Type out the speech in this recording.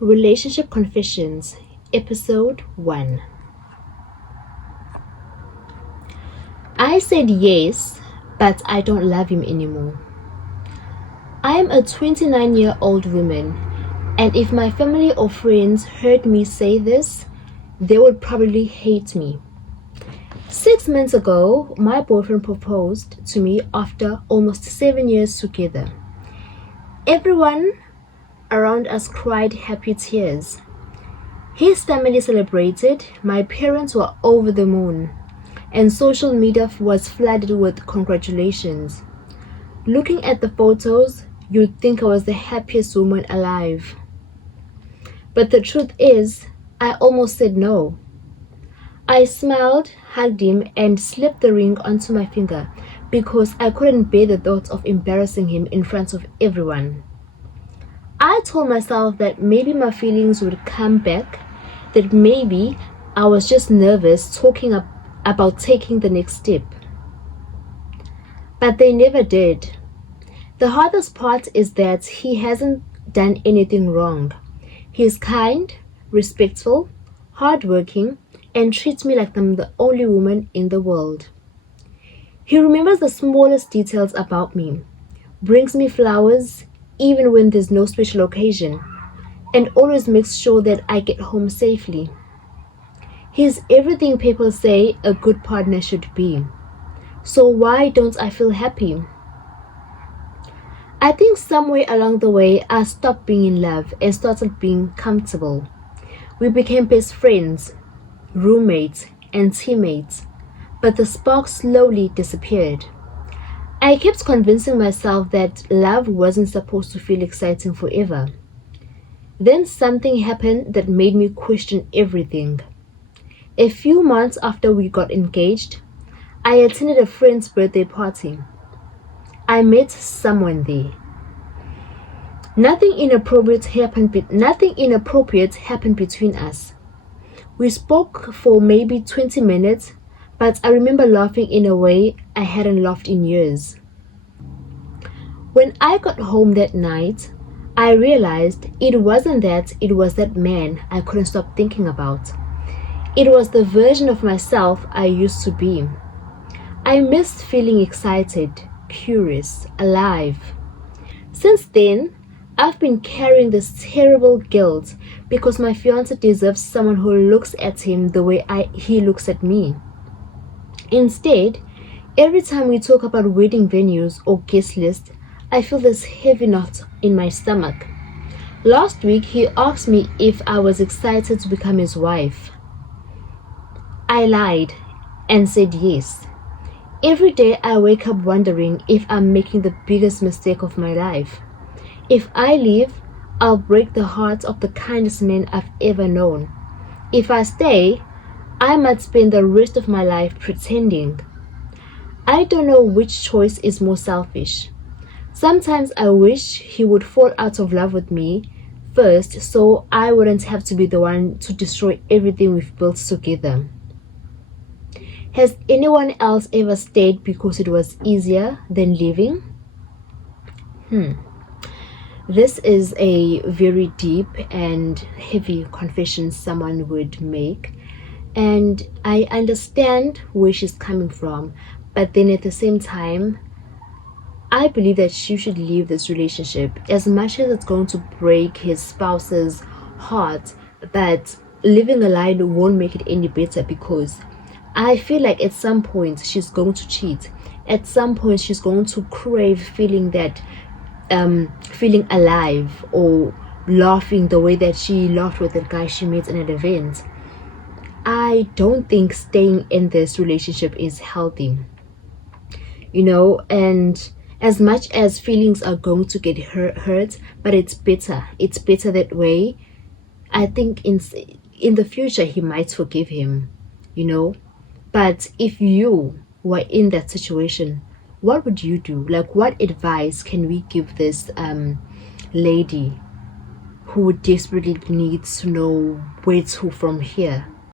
Relationship Confessions, Episode 1. I said yes, but I don't love him anymore. I am a 29-year-old woman, and if my family or friends heard me say this, they would probably hate me. 6 months ago, my boyfriend proposed to me after almost 7 years together. Everyone around us cried happy tears. His family celebrated, my parents were over the moon, and social media was flooded with congratulations. Looking at the photos, you'd think I was the happiest woman alive. But the truth is, I almost said no. I smiled, hugged him, and slipped the ring onto my finger because I couldn't bear the thought of embarrassing him in front of everyone. I told myself that maybe my feelings would come back, that maybe I was just nervous talking about taking the next step. But they never did. The hardest part is that he hasn't done anything wrong. He is kind, respectful, hardworking, and treats me like I'm the only woman in the world. He remembers the smallest details about me, brings me flowers even when there's no special occasion, and always makes sure that I get home safely. He's everything people say a good partner should be. So why don't I feel happy? I think somewhere along the way I stopped being in love and started being comfortable. We became best friends, roommates, and teammates, but the spark slowly disappeared. I kept convincing myself that love wasn't supposed to feel exciting forever. Then something happened that made me question everything. A few months after we got engaged, I attended a friend's birthday party. I met someone there. Nothing inappropriate happened between us. We spoke for maybe 20 minutes, but I remember laughing in a way I hadn't laughed in years. When I got home that night, I realized it wasn't that, it was that man I couldn't stop thinking about. It was the version of myself I used to be. I missed feeling excited, curious, alive. Since then, I've been carrying this terrible guilt because my fiancé deserves someone who looks at him the way he looks at me. Instead, every time we talk about wedding venues or guest lists, I feel this heavy knot in my stomach. Last week, he asked me if I was excited to become his wife. I lied and said yes. Every day I wake up wondering if I'm making the biggest mistake of my life. If I leave, I'll break the heart of the kindest man I've ever known. If I stay, I might spend the rest of my life pretending. I don't know which choice is more selfish. Sometimes I wish he would fall out of love with me first so I wouldn't have to be the one to destroy everything we've built together. Has anyone else ever stayed because it was easier than leaving? This is a very deep and heavy confession someone would make, and I understand where she's coming from, but then at the same time, I believe that she should leave this relationship as much as it's going to break his spouse's heart, but living a lie won't make it any better because I feel like at some point she's going to cheat. At some point she's going to crave feeling that feeling alive or laughing the way that she laughed with the guy she met in an event. I don't think staying in this relationship is healthy. And as much as feelings are going to get hurt, but it's better that way. I think in the future he might forgive him, but if you were in that situation, what would you do? Like, what advice can we give this lady who desperately needs to know where to from here?